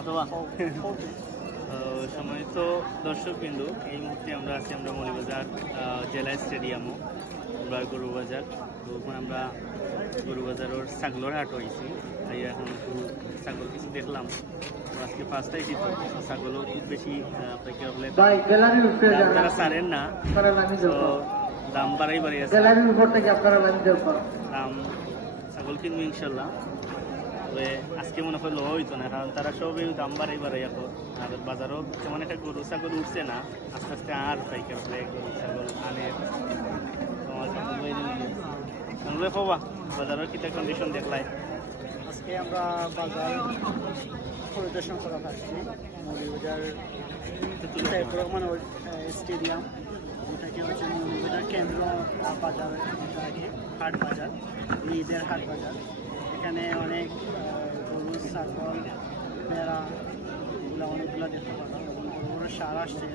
অথবা সম্মানিত দর্শকবৃন্দু, এই মুহূর্তে আমরা আছি মৌলভীবাজার জেলা স্টেডিয়ামও আমরা গরুবাজার। তো ওখানে আমরা গরুবাজারের ছাগলের হাট হয়েছি, তাই এখন একটু ছাগল কিছু দেখলাম। আজকে ফার্স্ট আইছি, তো ছাগলও খুব বেশি যারা ছাড়েন না, তো দাম বাড়াই আছে। দাম ছাগল কিনবো ইনশাল্লাহ, তবে আজকে মনে হয় লো হইতো না, কারণ তারা সবই দাম বাড়াই এখন। আর বাজারও তেমন একটা গরু ছাগল উঠছে না, আস্তে আস্তে আর পাইকার গরু ছাগল আনে। তোমার হবা বাজারের কিটা কন্ডিশন দেখলাই? আজকে আমরা বাজার পরিদর্শন করা আসছি মৌলভীবাজার তাইফুর রহমান স্টেডিয়াম, যেটাকে হচ্ছে মৌলভীবাজার কেন্দ্র বাজার, যেটাকে হাট বাজার, ঈদের হাট বাজার। এখানে অনেক গরু ছাগল মেয়েরা এগুলো অনেকগুলো দেখতে পাবো এবং বড় বড় সার আসছে।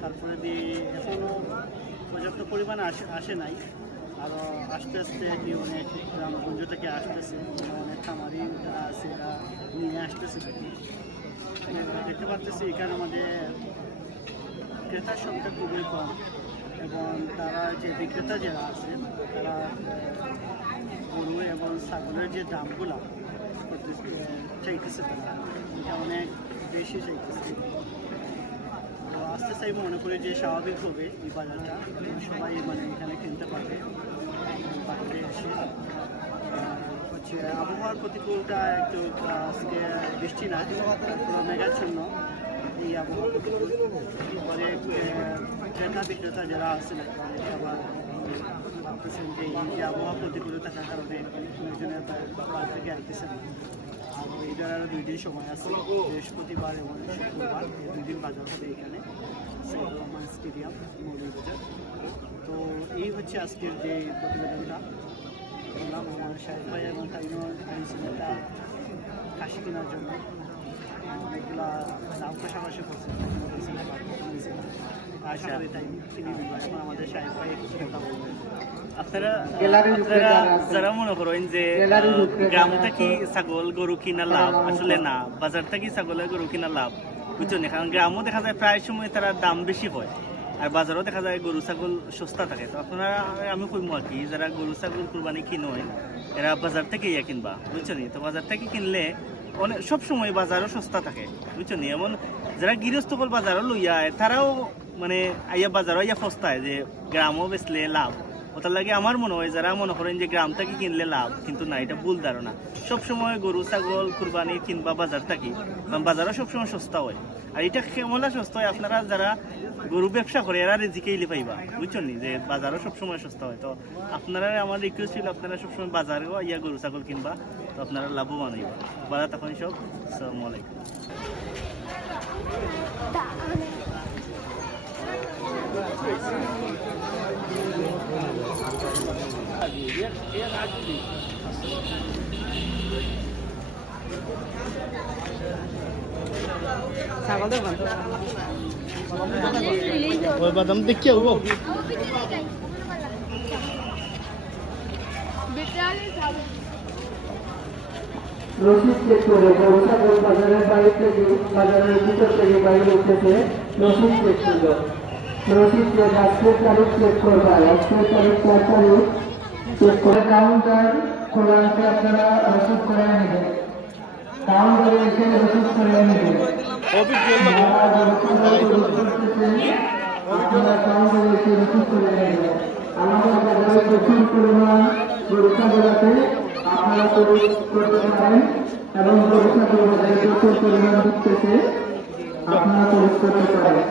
তারপরে দিয়ে এখনও পর্যাপ্ত পরিমাণে আসে নাই, আরও আস্তে আস্তে অনেক গ্রামগঞ্জ থেকে আসতেছে, অনেক খামারি যারা আছে এরা নিয়ে আসতেছে। দেখতে পাচ্ছি এখানে আমাদের ক্রেতার সংখ্যা খুবই কম, এবং তারা যে বিক্রেতা যারা আছে তারা গরু এবং ছাগলের যে দামগুলো চাইতেছে এটা অনেক বেশি চাইতেছে। তো আস্তে আস্তে মনে করি যে স্বাভাবিক হবে এই বাজারটা, সবাই এখানে কিনতে পারবে। বাজারে এসে হচ্ছে আবহাওয়ার প্রতিকূলটা একটু আজকে বৃষ্টি না, মেঘাচ্ছন্ন এই আবহাওয়া প্রতিকূল পরে ক্রেতা বিক্রেতা যারা আসছেন সবার ভাবতেছেন যে এই আবহাওয়া প্রতিকূল থাকার কারণে অনেকজনের বাড়ি থেকে আসতেছেন। আর এইটার আরও 2 দিন সময় আছে, বৃহস্পতিবার এবং শুক্রবার, এই 2 দিন বাজার হবে এখানে সাইফুর রহমান স্টেডিয়াম মৌলভীবাজার। তো এই হচ্ছে আজকের যে প্রতিবেদনটা বললাম। আমার শাহেদ ভাই এবং তাইনুর আইসিটা কাশি কেনার জন্য অনেকগুলা দাম কষাকষি করছে। আমাদের শাহেদ ভাই কিছু কথা বলবেন। আপনারা যারা মনে করেন যে গ্রাম থেকে ছাগল গরু কিনা লাভ, আসলে না, বাজার থেকে ছাগলের গরু কিনা লাভ, বুঝছো না? কারণ গ্রামও দেখা যায় প্রায় সময় তারা দাম বেশি হয়, আর বাজারও দেখা যায় গরু ছাগল সস্তা থাকে। তো আপনারা আমি কইমু আর কি, যারা গরু ছাগল কুরবানি কিনোয় এরা বাজার থেকে ইয়া কিনবা, বুঝছো নি? তো বাজার থেকে কিনলে অনেক সবসময় বাজারও সস্তা থাকে, বুঝছো নি? এমন যারা গৃহস্থকল বাজারও লইয়া তারাও আইয়া বাজারও ইয়া ফস্তায় যে গ্রামও বেচলে লাভ। ওটার লাগে আমার মনে হয় যারা মনে করেন যে গ্রাম থেকে কিনলে লাভ, কিন্তু না, এটা ভুল ধারণা। সবসময় গরু ছাগল কুরবানি কিনবা বাজার থেকে, কারণ বাজারও সবসময় সস্তা হয়। আর এটা কেমলা সস্তা হয়, আপনারা যারা গরু ব্যবসা করে এরা রিজিকেইলি পাইবা, বুঝছেন নি? যে বাজারও সবসময় সস্তা হয়। তো আপনারা আমার রিকোয়েস্ট ছিল আপনারা সবসময় বাজারেও ইয়া গরু ছাগল কিনবা, তো আপনারা লাভবান হইবা। বাজার তখন সব। আসসালামু আলাইকুম। ওই বাদাম দেখি হবো রসিদ চেক করে গরু ছাগল বাজারের বাইরে থেকে বাজারের ভিতর থেকে বাইরে উঠেছে, রসিদ চেক করবে। রসিদ চেক আজকের তারিখ চেক করবে, আজকের তারিখ 4 তারিখ চেক করে কাউন্টার খোলা আছে, আপনারা রসিদ করে নেবেন। কাউন্টারে এসে রসিদ করে নেবেন। আপনারা কাউন্টারে এসে রসিদ করে নেবেন। আমাদের বাজারে প্রচুর পরিমাণ গরু ছাগল আছে, আপনারা তৈরি করতে পারেন এবং গরু ছাগল বাজারে প্রচুর পরিমাণ দিচ্ছে, আপনারা তৈরি করতে পারেন।